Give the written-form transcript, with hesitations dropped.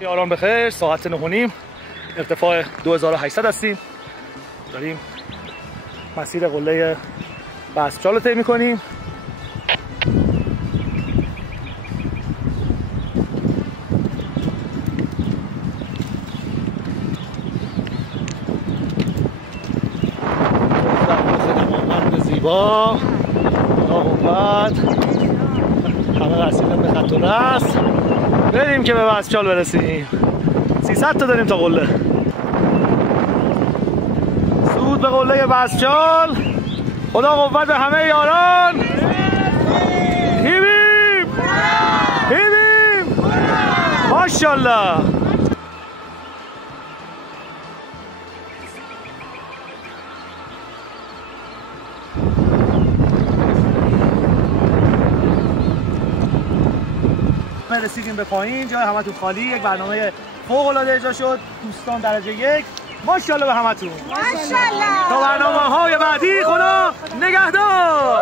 یاران بخیر، ساعت 9:30 ارتفاع 2800 هستیم. داریم مسیر قله بسپچال رو طی می‌کنیم. زیبا بعد همه رسیدن به خط الرأس. بریم که به بسپچال برسیم. 300 تا داریم تا قله. صعود به قله بسپچال. خدا قوت به همه یاران. هیبیم هیبیم ماشاءالله. رسیدیم به پایین، جای همتون خالی. یک برنامه فوق العاده اجرا شد. دوستان درجه 1 ماشاءالله به همتون. ماشاءالله. تا برنامه‌های بعدی خدا نگهدار.